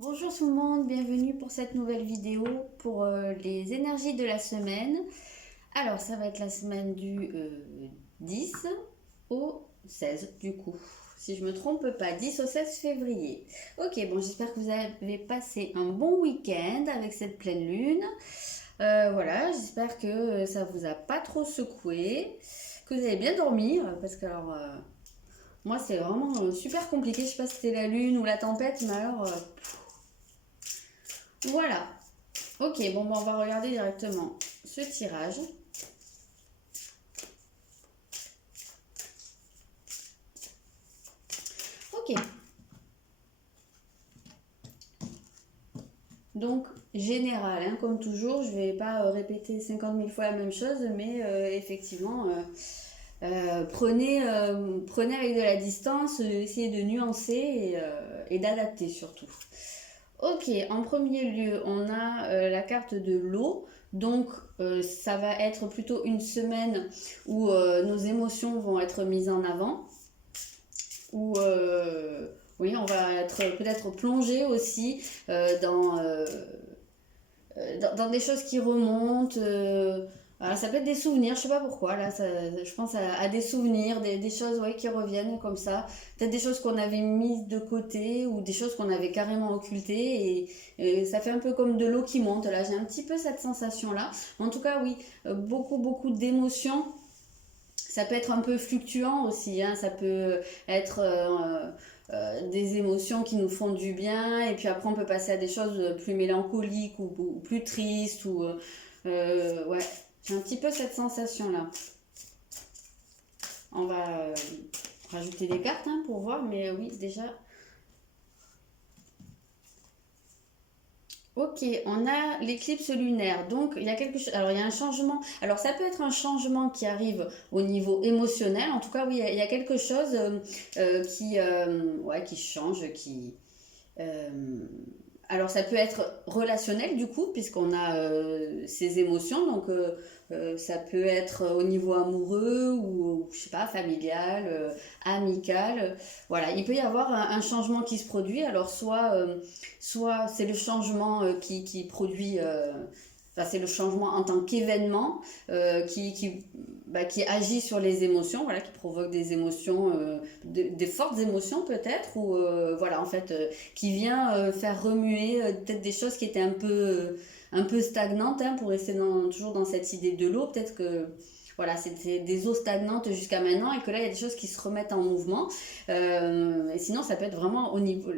Bonjour tout le monde, bienvenue pour cette nouvelle vidéo pour les énergies de la semaine. Alors ça va être la semaine du 10 au 16 du coup, si je me trompe pas, 10 au 16 février. Ok, bon j'espère que vous avez passé un bon week-end avec cette pleine lune. Voilà, j'espère que ça vous a pas trop secoué, que vous avez bien dormi, parce que alors... moi, c'est vraiment super compliqué. Je sais pas si c'était la lune ou la tempête, mais alors, voilà. Ok, bon, on va regarder directement ce tirage. Ok. Donc, général, hein, comme toujours, je vais pas répéter 50 000 fois la même chose, mais effectivement, prenez avec de la distance, essayez de nuancer et d'adapter surtout. Ok, en premier lieu, on a la carte de l'eau. Donc, ça va être plutôt une semaine où nos émotions vont être mises en avant. Où, oui, on va être peut-être plongé aussi dans des choses qui remontent. Alors, ça peut être des souvenirs, je sais pas pourquoi. Là, je pense à des souvenirs, des choses ouais, qui reviennent comme ça. Peut-être des choses qu'on avait mises de côté ou des choses qu'on avait carrément occultées. Et ça fait un peu comme de l'eau qui monte. Là, j'ai un petit peu cette sensation-là. En tout cas, oui, beaucoup d'émotions. Ça peut être un peu fluctuant aussi, hein. Ça peut être des émotions qui nous font du bien, et puis après on peut passer à des choses plus mélancoliques ou plus tristes. Ouais, j'ai un petit peu cette sensation-là. On va rajouter des cartes hein, pour voir, mais oui, déjà. Ok, on a l'éclipse lunaire. Donc, il y a quelque chose. Alors, il y a un changement. Alors, ça peut être un changement qui arrive au niveau émotionnel. En tout cas, oui, il y a quelque chose ouais, qui change, euh, alors ça peut être relationnel du coup, puisqu'on a ces émotions, donc ça peut être au niveau amoureux ou je sais pas, familial, amical. Voilà, il peut y avoir un changement qui se produit. Alors soit c'est le changement qui produit, enfin c'est le changement en tant qu'événement qui agit sur les émotions, voilà, qui provoque des émotions, des fortes émotions peut-être, ou voilà en fait qui vient faire remuer peut-être des choses qui étaient un peu stagnantes, hein, pour rester toujours dans cette idée de l'eau. Peut-être que voilà, c'était des eaux stagnantes jusqu'à maintenant et que là, il y a des choses qui se remettent en mouvement. Et sinon, ça peut être vraiment au niveau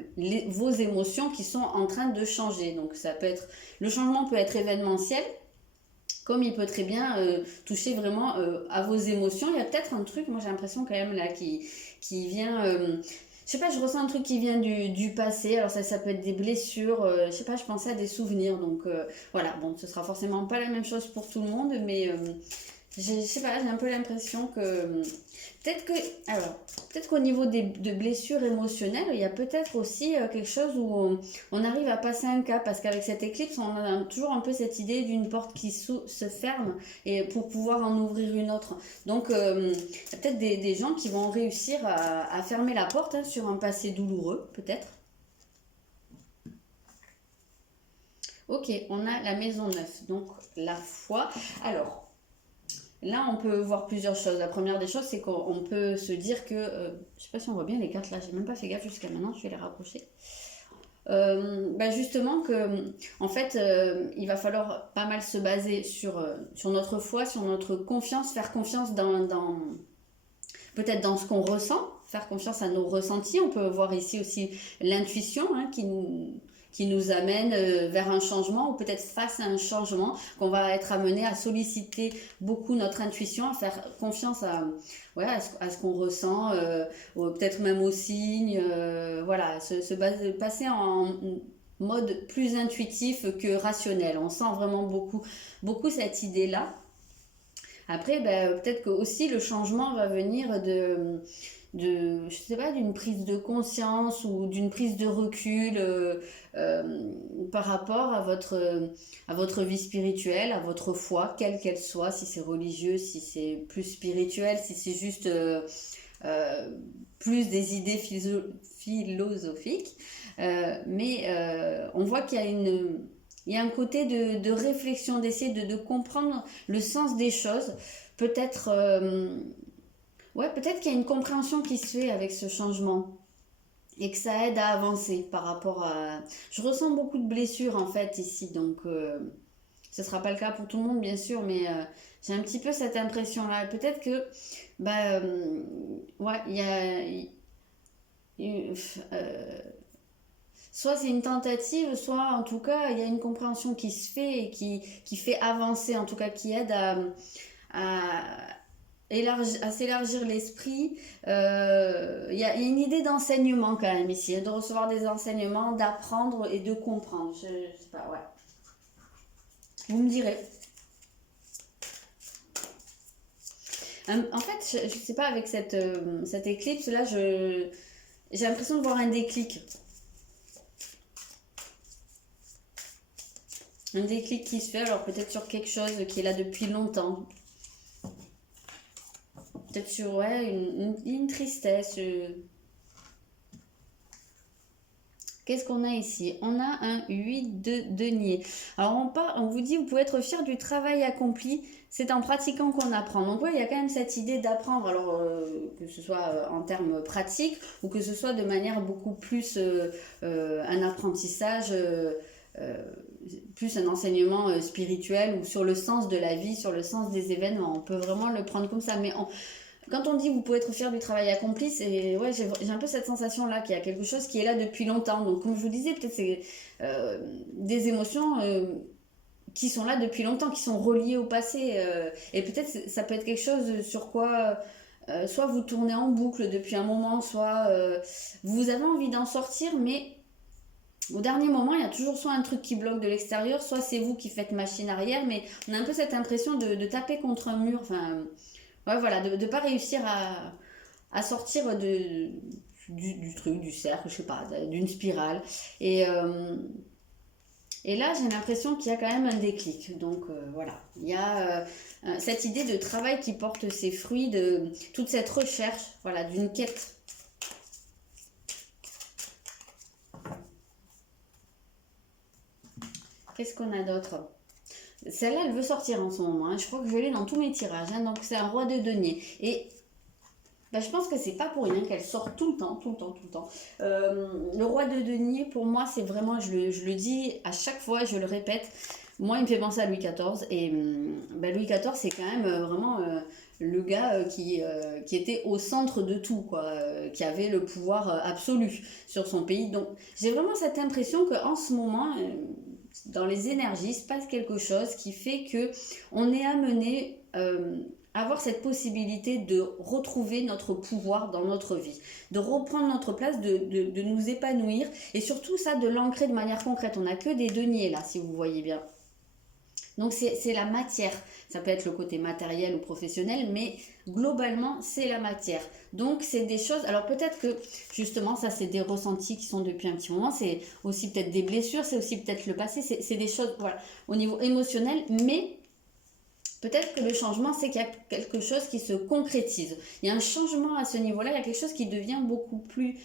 vos émotions qui sont en train de changer. Donc, ça peut être le changement peut être événementiel, comme il peut très bien toucher vraiment à vos émotions. Il y a peut-être un truc, moi j'ai l'impression quand même là, qui vient... je sais pas, je ressens un truc qui vient du passé. Alors ça peut être des blessures, je sais pas, je pensais à des souvenirs. Donc voilà, bon, ce sera forcément pas la même chose pour tout le monde, mais je sais pas, j'ai un peu l'impression que peut-être que alors peut-être qu'au niveau de blessures émotionnelles, il y a peut-être aussi quelque chose où on arrive à passer un cap, parce qu'avec cette éclipse, on a toujours un peu cette idée d'une porte qui se ferme et pour pouvoir en ouvrir une autre. Donc il y a peut-être des gens qui vont réussir à fermer la porte hein, sur un passé douloureux, peut-être. Ok, on a la maison 9, donc la foi. Alors, là, on peut voir plusieurs choses. La première des choses, c'est qu'on peut se dire que, je sais pas si on voit bien les cartes là, j'ai même pas fait gaffe jusqu'à maintenant, je vais les rapprocher. Justement que, en fait, il va falloir pas mal se baser sur notre foi, sur notre confiance, faire confiance peut-être dans ce qu'on ressent, faire confiance à nos ressentis. On peut voir ici aussi l'intuition hein, qui nous amène vers un changement, ou peut-être face à un changement qu'on va être amené à solliciter beaucoup notre intuition, à faire confiance ouais, à ce qu'on ressent, peut-être même aux signes, voilà, passer en mode plus intuitif que rationnel. On sent vraiment beaucoup cette idée-là. Après, peut-être que aussi le changement va venir je sais pas, d'une prise de conscience ou d'une prise de recul par rapport à votre vie spirituelle, à votre foi, quelle qu'elle soit, si c'est religieux, si c'est plus spirituel, si c'est juste euh, plus des idées philosophiques. On voit qu'il y a il y a un côté de réflexion, d'essayer de comprendre le sens des choses. Peut-être peut-être qu'il y a une compréhension qui se fait avec ce changement et que ça aide à avancer par rapport à... Je ressens beaucoup de blessures en fait ici, donc ce ne sera pas le cas pour tout le monde bien sûr, mais j'ai un petit peu cette impression-là. Peut-être que, il y a... soit c'est une tentative, soit en tout cas il y a une compréhension qui se fait et qui fait avancer, en tout cas qui aide à à s'élargir l'esprit. Il y a une idée d'enseignement quand même ici, de recevoir des enseignements, d'apprendre et de comprendre. Je sais pas, ouais. Vous me direz. En fait, je sais pas, avec cette éclipse là, j'ai l'impression de voir un déclic. Un déclic qui se fait, alors peut-être sur quelque chose qui est là depuis longtemps. Peut-être sur une tristesse. Qu'est-ce qu'on a ici? On a un 8 de denier. Alors on vous dit, vous pouvez être fier du travail accompli. C'est en pratiquant qu'on apprend. Donc il y a quand même cette idée d'apprendre. Alors que ce soit en termes pratiques ou que ce soit de manière beaucoup plus un apprentissage... plus un enseignement spirituel ou sur le sens de la vie, sur le sens des événements. On peut vraiment le prendre comme ça. Mais quand on dit vous pouvez être fier du travail accompli, j'ai un peu cette sensation-là qu'il y a quelque chose qui est là depuis longtemps. Donc comme je vous disais, peut-être c'est des émotions qui sont là depuis longtemps, qui sont reliées au passé. Et peut-être ça peut être quelque chose sur quoi... soit vous tournez en boucle depuis un moment, soit vous avez envie d'en sortir, mais... Au dernier moment, il y a toujours soit un truc qui bloque de l'extérieur, soit c'est vous qui faites machine arrière, mais on a un peu cette impression de taper contre un mur, enfin, voilà, de ne pas réussir à sortir du truc, du cercle, je sais pas, d'une spirale. Et là, j'ai l'impression qu'il y a quand même un déclic. Donc voilà, il y a cette idée de travail qui porte ses fruits, de toute cette recherche, voilà, d'une quête. Qu'est-ce qu'on a d'autre? Celle-là, elle veut sortir en ce moment. Hein. Je crois que je l'ai dans tous mes tirages. Hein. Donc, c'est un roi de denier. Et je pense que c'est pas pour rien qu'elle sort tout le temps, tout le temps, tout le temps. Le roi de denier, pour moi, c'est vraiment, je le dis à chaque fois, je le répète. Moi, il me fait penser à Louis XIV. Et Louis XIV, c'est quand même vraiment le gars qui était au centre de tout, quoi, qui avait le pouvoir absolu sur son pays. Donc, j'ai vraiment cette impression qu'en ce moment... dans les énergies, il se passe quelque chose qui fait que on est amené à avoir cette possibilité de retrouver notre pouvoir dans notre vie, de reprendre notre place, de nous épanouir et surtout ça de l'ancrer de manière concrète. On n'a que des deniers là, si vous voyez bien. Donc c'est la matière, ça peut être le côté matériel ou professionnel, mais globalement c'est la matière. Donc c'est des choses, alors peut-être que justement ça c'est des ressentis qui sont depuis un petit moment, c'est aussi peut-être des blessures, c'est aussi peut-être le passé, c'est des choses voilà, au niveau émotionnel, mais peut-être que le changement c'est qu'il y a quelque chose qui se concrétise. Il y a un changement à ce niveau-là, il y a quelque chose qui devient beaucoup plus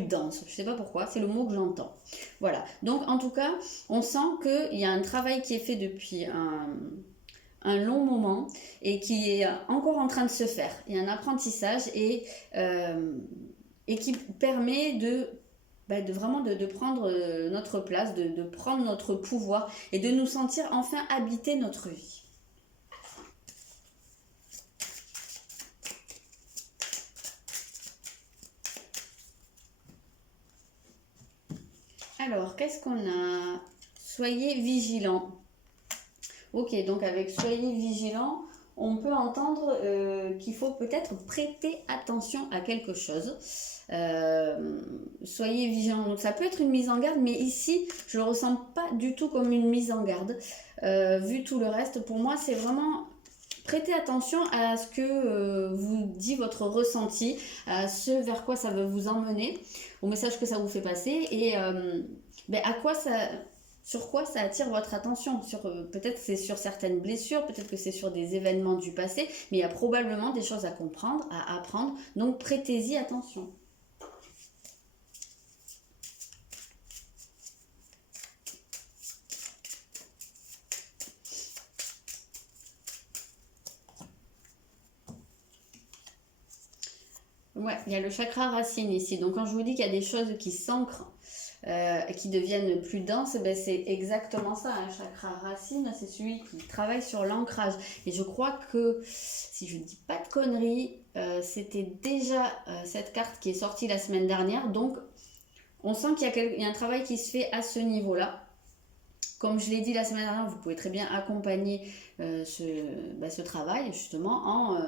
dense. Je ne sais pas pourquoi, c'est le mot que j'entends. Voilà, donc en tout cas, on sent qu'il y a un travail qui est fait depuis un long moment et qui est encore en train de se faire. Il y a un apprentissage et qui permet de vraiment de prendre notre place, de prendre notre pouvoir et de nous sentir enfin habiter notre vie. Alors, qu'est-ce qu'on a? Soyez vigilants. Ok, donc avec soyez vigilants, on peut entendre qu'il faut peut-être prêter attention à quelque chose. Soyez vigilants. Donc ça peut être une mise en garde, mais ici, je ne le ressens pas du tout comme une mise en garde. Vu tout le reste, pour moi, c'est vraiment... Prêtez attention à ce que vous dit votre ressenti, à ce vers quoi ça veut vous emmener, au message que ça vous fait passer et à quoi ça, sur quoi ça attire votre attention. Peut-être c'est sur certaines blessures, peut-être que c'est sur des événements du passé, mais il y a probablement des choses à comprendre, à apprendre, donc prêtez-y attention. Ouais, il y a le chakra racine ici. Donc quand je vous dis qu'il y a des choses qui s'ancrent, qui deviennent plus denses, ben c'est exactement ça. Un chakra racine, c'est celui qui travaille sur l'ancrage. Et je crois que, si je ne dis pas de conneries, c'était déjà cette carte qui est sortie la semaine dernière. Donc on sent qu'il y a un travail qui se fait à ce niveau-là. Comme je l'ai dit la semaine dernière, vous pouvez très bien accompagner ce travail justement en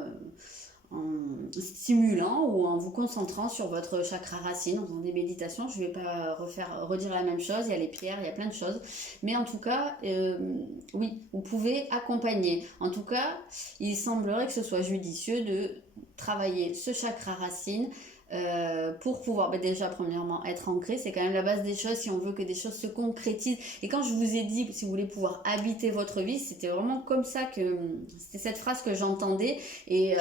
stimulant ou en vous concentrant sur votre chakra racine, en faisant des méditations. Je ne vais pas redire la même chose, il y a les pierres, il y a plein de choses. Mais en tout cas, oui, vous pouvez accompagner. En tout cas, il semblerait que ce soit judicieux de travailler ce chakra racine pour pouvoir déjà premièrement être ancré, c'est quand même la base des choses si on veut que des choses se concrétisent. Et quand je vous ai dit si vous voulez pouvoir habiter votre vie, c'était vraiment comme ça que c'était cette phrase que j'entendais. Et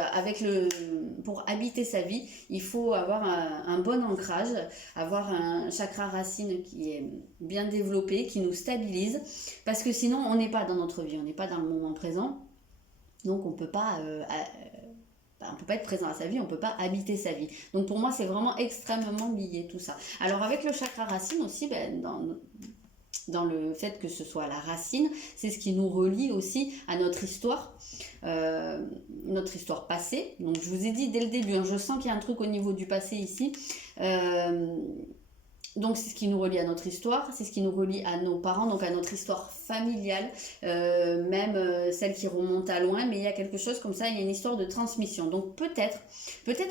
pour habiter sa vie, il faut avoir un bon ancrage, avoir un chakra racine qui est bien développé, qui nous stabilise, parce que sinon on n'est pas dans notre vie, on n'est pas dans le moment présent, donc on peut pas être présent à sa vie, on ne peut pas habiter sa vie. Donc pour moi, c'est vraiment extrêmement lié tout ça. Alors avec le chakra racine aussi, dans le fait que ce soit la racine, c'est ce qui nous relie aussi à notre histoire passée. Donc je vous ai dit dès le début, je sens qu'il y a un truc au niveau du passé ici. Donc c'est ce qui nous relie à notre histoire, c'est ce qui nous relie à nos parents, donc à notre histoire familiale, même celle qui remonte à loin, mais il y a quelque chose comme ça, il y a une histoire de transmission. Donc peut-être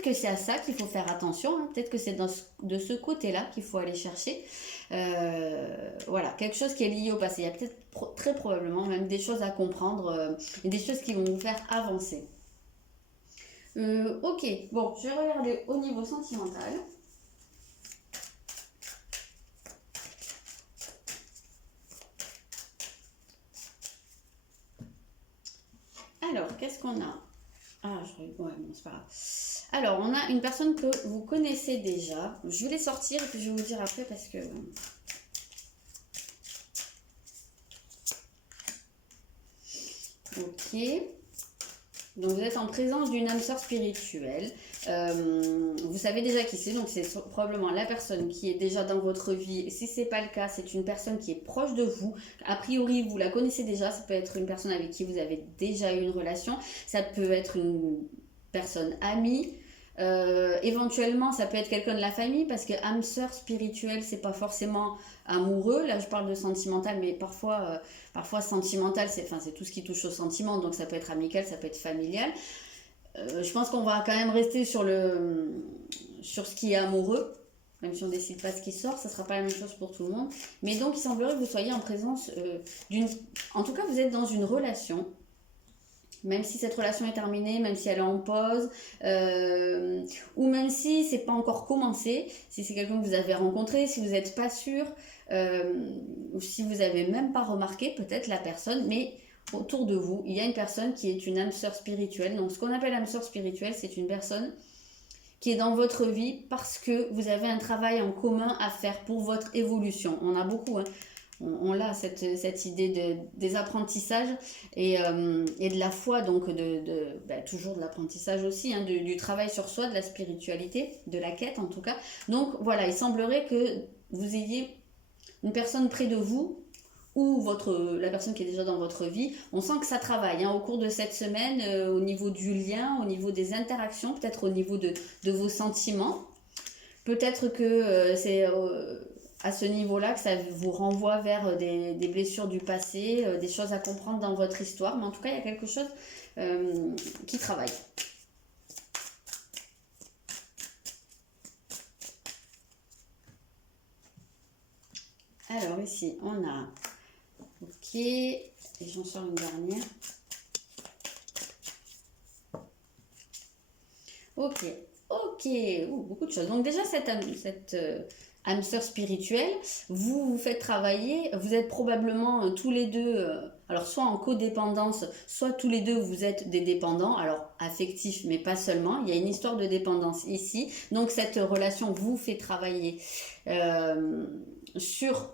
que c'est à ça qu'il faut faire attention, peut-être que c'est de ce côté-là qu'il faut aller chercher. Voilà, quelque chose qui est lié au passé. Il y a peut-être très probablement même des choses à comprendre et des choses qui vont vous faire avancer. Ok, bon, je vais regarder au niveau sentimental. Alors, qu'est-ce qu'on a? Ouais, bon, c'est pas grave. Alors, on a une personne que vous connaissez déjà. Je vais les sortir et puis je vais vous dire après parce que... Ok. Donc, vous êtes en présence d'une âme sœur spirituelle. Vous savez déjà qui c'est, donc c'est probablement la personne qui est déjà dans votre vie. Si c'est pas le cas, c'est une personne qui est proche de vous. A priori, vous la connaissez déjà. Ça peut être une personne avec qui vous avez déjà eu une relation. Ça peut être une personne amie. Éventuellement, ça peut être quelqu'un de la famille parce que âme sœur spirituelle, c'est pas forcément amoureux. Là, je parle de sentimental, mais parfois sentimental, c'est tout ce qui touche au sentiment. Donc, ça peut être amical, ça peut être familial. Je pense qu'on va quand même rester sur ce qui est amoureux, même si on ne décide pas ce qui sort, ça ne sera pas la même chose pour tout le monde. Mais donc il semblerait que vous soyez en présence en tout cas vous êtes dans une relation, même si cette relation est terminée, même si elle est en pause, ou même si c'est pas encore commencé, si c'est quelqu'un que vous avez rencontré, si vous n'êtes pas sûr, ou si vous n'avez même pas remarqué peut-être la personne, mais autour de vous, il y a une personne qui est une âme sœur spirituelle. Donc ce qu'on appelle âme sœur spirituelle, c'est une personne qui est dans votre vie parce que vous avez un travail en commun à faire pour votre évolution. On a beaucoup, on a cette idée des apprentissages et de la foi, donc toujours de l'apprentissage aussi, du travail sur soi, de la spiritualité, de la quête en tout cas. Donc voilà, il semblerait que vous ayez une personne près de vous ou la personne qui est déjà dans votre vie. On sent que ça travaille au cours de cette semaine, au niveau du lien, au niveau des interactions, peut-être au niveau de vos sentiments. Peut-être que c'est à ce niveau-là que ça vous renvoie vers des blessures du passé, des choses à comprendre dans votre histoire. Mais en tout cas, il y a quelque chose qui travaille. Alors ici, on a... Ok, et j'en sors une dernière. Ok, beaucoup de choses. Donc déjà, cette âme sœur spirituelle, vous faites travailler, vous êtes probablement tous les deux, alors soit en codépendance, soit tous les deux vous êtes des dépendants, alors affectifs, mais pas seulement. Il y a une histoire de dépendance ici. Donc cette relation vous fait travailler sur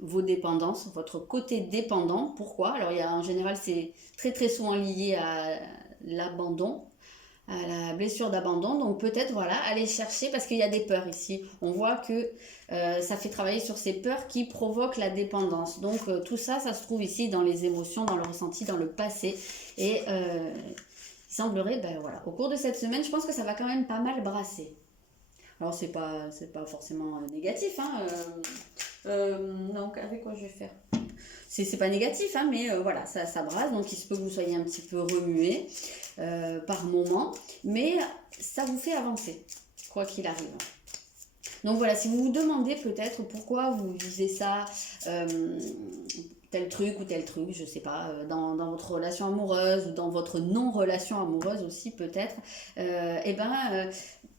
vos dépendances, votre côté dépendant. Pourquoi? Alors en général c'est très très souvent lié à l'abandon, à la blessure d'abandon. Donc peut-être, voilà, aller chercher, parce qu'il y a des peurs ici. On voit que ça fait travailler sur ces peurs qui provoquent la dépendance. Donc tout ça, ça se trouve ici dans les émotions, dans le ressenti, dans le passé. Et il semblerait, ben voilà, au cours de cette semaine, je pense que ça va quand même pas mal brasser. Alors c'est pas forcément négatif, hein. Donc avec quoi je vais faire? C'est pas négatif, hein, mais voilà, ça brasse, donc il se peut que vous soyez un petit peu remué par moment, mais ça vous fait avancer, quoi qu'il arrive. Donc voilà, si vous vous demandez peut-être pourquoi vous vivez ça, tel truc ou tel truc, je sais pas, dans votre relation amoureuse ou dans votre non-relation amoureuse aussi peut-être,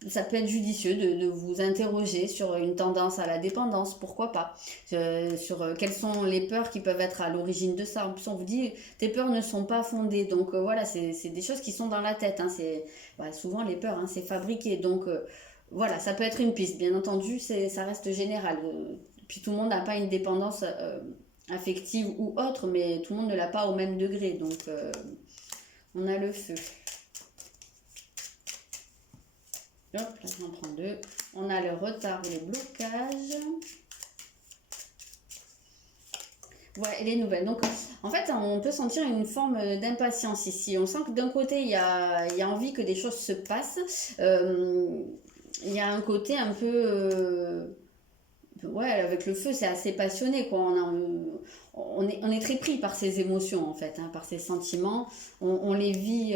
ça peut être judicieux de vous interroger sur une tendance à la dépendance, pourquoi pas, sur quelles sont les peurs qui peuvent être à l'origine de ça. En plus, on vous dit, tes peurs ne sont pas fondées, donc voilà, c'est des choses qui sont dans la tête, hein, souvent les peurs, hein, c'est fabriqué, donc voilà, ça peut être une piste, bien entendu, ça reste général, puis tout le monde n'a pas une dépendance affective ou autre, mais tout le monde ne l'a pas au même degré, donc on a le feu. Hop, là j'en prends deux. On a le retard, les blocages. Ouais, et les nouvelles. Donc, en fait, on peut sentir une forme d'impatience ici. On sent que d'un côté, il y a envie que des choses se passent. Il y a un côté un peu... ouais, avec le feu, c'est assez passionné, quoi. On est très pris par ces émotions, en fait, hein, par ces sentiments. On les vit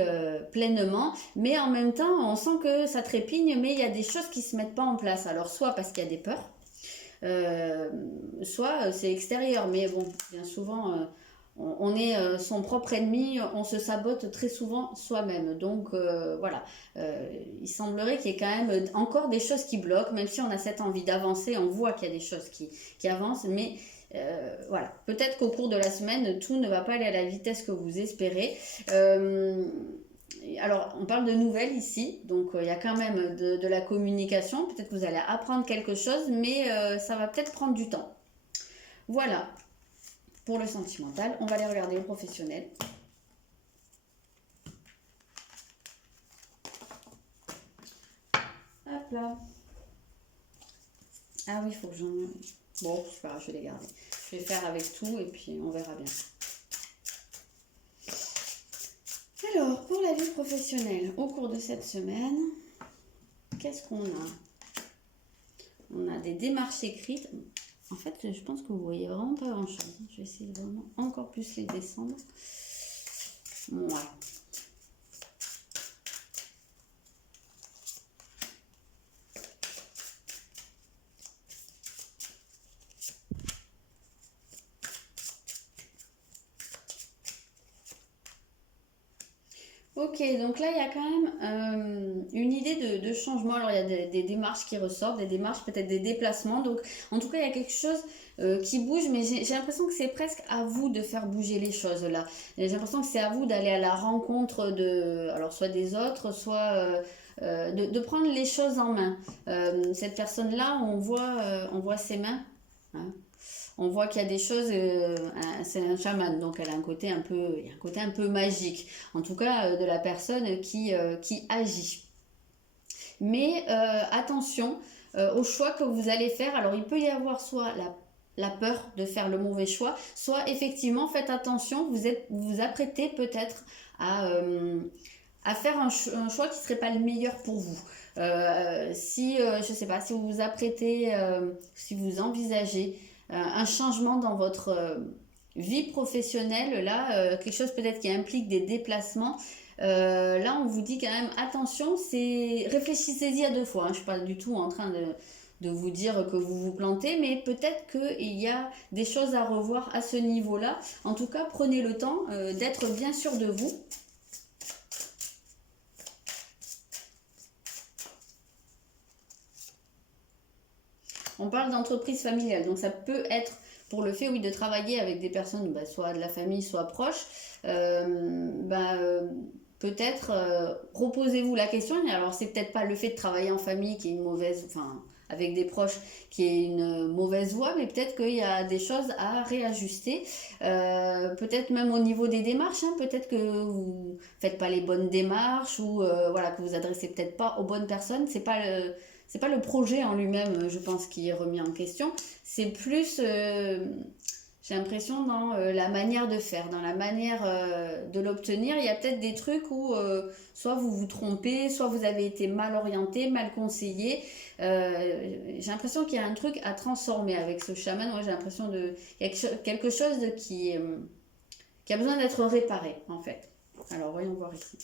pleinement, mais en même temps, on sent que ça trépigne, mais il y a des choses qui se mettent pas en place. Alors, soit parce qu'il y a des peurs, soit c'est extérieur, mais bon, bien souvent, on est son propre ennemi, on se sabote très souvent soi-même. Donc voilà, il semblerait qu'il y ait quand même encore des choses qui bloquent, même si on a cette envie d'avancer, on voit qu'il y a des choses qui avancent, mais voilà, peut-être qu'au cours de la semaine, tout ne va pas aller à la vitesse que vous espérez. Alors, on parle de nouvelles ici, donc il y a quand même de la communication. Peut-être que vous allez apprendre quelque chose, mais ça va peut-être prendre du temps. Voilà, pour le sentimental. On va aller regarder le professionnel. Hop là. Ah oui, il faut que j'en... Bon, c'est pas grave, je vais les garder. Je vais faire avec tout et puis on verra bien. Alors, pour la vie professionnelle, au cours de cette semaine, qu'est-ce qu'on a? On a des démarches écrites. En fait, je pense que vous voyez vraiment pas grand-chose. Je vais essayer de vraiment encore plus les descendre. Ouais. Ok, donc là, il y a quand même une idée de changement. Alors, il y a des démarches qui ressortent, des démarches, peut-être des déplacements. Donc, en tout cas, il y a quelque chose qui bouge, mais j'ai l'impression que c'est presque à vous de faire bouger les choses là. J'ai l'impression que c'est à vous d'aller à la rencontre alors soit des autres, soit de prendre les choses en main. Cette personne-là, on voit ses mains. Hein. On voit qu'il y a des choses, c'est un chaman, donc elle a un côté un peu, il y a un côté un peu magique, en tout cas de la personne qui agit. Mais attention au choix que vous allez faire. Alors il peut y avoir soit la peur de faire le mauvais choix, soit effectivement faites attention, vous vous apprêtez peut-être à faire un choix qui ne serait pas le meilleur pour vous. Si, je sais pas, si vous vous apprêtez, si vous envisagez un changement dans votre vie professionnelle, là, quelque chose peut-être qui implique des déplacements, là on vous dit quand même attention, réfléchissez-y à deux fois, hein. Je ne suis pas du tout en train de vous dire que vous vous plantez, mais peut-être qu'il y a des choses à revoir à ce niveau-là. En tout cas, prenez le temps d'être bien sûr de vous. On parle d'entreprise familiale, donc ça peut être pour le fait, oui, de travailler avec des personnes, soit de la famille, soit proches. Peut-être reposez-vous la question. Alors, c'est peut-être pas le fait de travailler en famille qui est une mauvaise, enfin, avec des proches qui est une mauvaise voie, mais peut-être qu'il y a des choses à réajuster. Peut-être même au niveau des démarches, hein, peut-être que vous faites pas les bonnes démarches ou voilà, que vous adressez peut-être pas aux bonnes personnes. C'est pas le projet en lui-même, je pense, qui est remis en question. C'est plus, j'ai l'impression, dans la manière de faire, dans la manière de l'obtenir. Il y a peut-être des trucs où soit vous vous trompez, soit vous avez été mal orienté, mal conseillé. J'ai l'impression qu'il y a un truc à transformer avec ce chaman. Moi, j'ai l'impression de il y a quelque chose qui a besoin d'être réparé, en fait. Alors, voyons voir ici.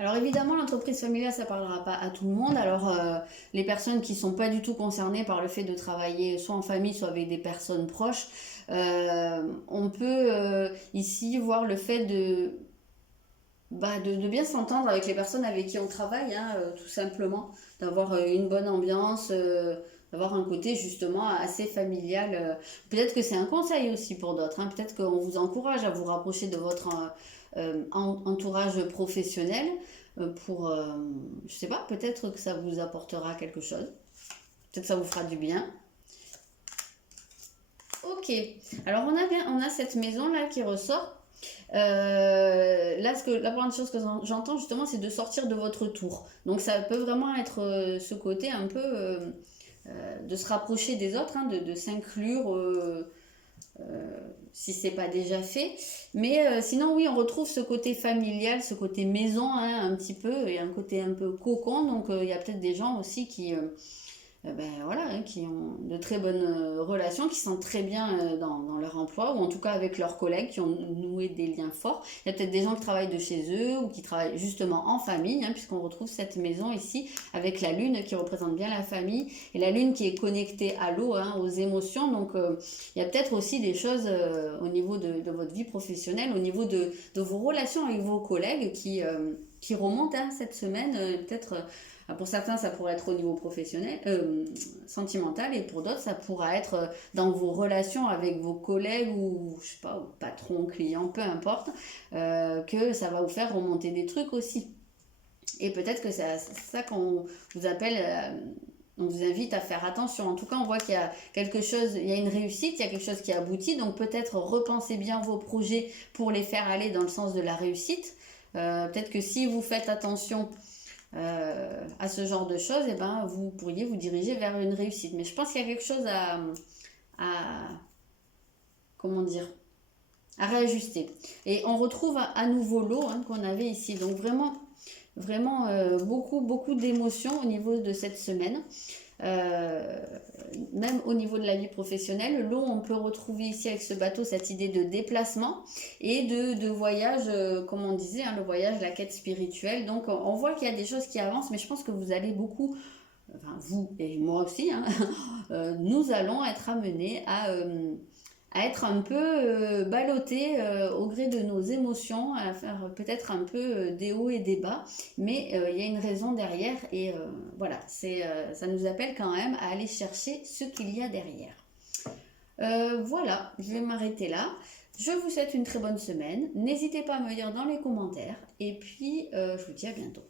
Alors évidemment, l'entreprise familiale, ça ne parlera pas à tout le monde. Alors les personnes qui ne sont pas du tout concernées par le fait de travailler soit en famille, soit avec des personnes proches, on peut ici voir le fait de bien s'entendre avec les personnes avec qui on travaille, hein, tout simplement, d'avoir une bonne ambiance, d'avoir un côté justement assez familial. Peut-être que c'est un conseil aussi pour d'autres, hein. Peut-être qu'on vous encourage à vous rapprocher de votre entourage professionnel pour, je sais pas, peut-être que ça vous apportera quelque chose, peut-être que ça vous fera du bien. Ok, alors on a cette maison là qui ressort. Là, la première chose que j'entends justement, c'est de sortir de votre tour. Donc ça peut vraiment être ce côté un peu de se rapprocher des autres, hein, de s'inclure si c'est pas déjà fait. Mais sinon, oui, on retrouve ce côté familial, ce côté maison, hein, un petit peu, et un côté un peu cocon. Donc il y a peut-être des gens aussi qui ben voilà, hein, qui ont de très bonnes relations, qui sont très bien dans leur emploi, ou en tout cas avec leurs collègues, qui ont noué des liens forts. Il y a peut-être des gens qui travaillent de chez eux, ou qui travaillent justement en famille, hein, puisqu'on retrouve cette maison ici, avec la lune qui représente bien la famille, et la lune qui est connectée à l'eau, hein, aux émotions. Donc il y a peut-être aussi des choses au niveau de votre vie professionnelle, au niveau de vos relations avec vos collègues qui remontent, hein, cette semaine, peut-être... Pour certains, ça pourrait être au niveau professionnel, sentimental, et pour d'autres, ça pourra être dans vos relations avec vos collègues ou, je sais pas, patrons, clients, peu importe, que ça va vous faire remonter des trucs aussi. Et peut-être que c'est ça qu'on vous appelle, on vous invite à faire attention. En tout cas, on voit qu'il y a quelque chose, il y a une réussite, il y a quelque chose qui aboutit, donc peut-être repensez bien vos projets pour les faire aller dans le sens de la réussite. Peut-être que si vous faites attention à ce genre de choses, et ben, vous pourriez vous diriger vers une réussite. Mais je pense qu'il y a quelque chose à comment dire, à réajuster. Et on retrouve à nouveau l'eau, hein, qu'on avait ici. Donc vraiment, vraiment beaucoup d'émotions au niveau de cette semaine. Même au niveau de la vie professionnelle, l'eau, on peut retrouver ici avec ce bateau cette idée de déplacement et de voyage, comme on disait, hein, le voyage, la quête spirituelle. Donc on voit qu'il y a des choses qui avancent, mais je pense que vous allez beaucoup, enfin vous et moi aussi, hein, nous allons être amenés à être un peu ballottés au gré de nos émotions, à faire peut-être un peu des hauts et des bas, mais il y a une raison derrière et voilà, ça nous appelle quand même à aller chercher ce qu'il y a derrière. Voilà, je vais m'arrêter là. Je vous souhaite une très bonne semaine. N'hésitez pas à me dire dans les commentaires et puis je vous dis à bientôt.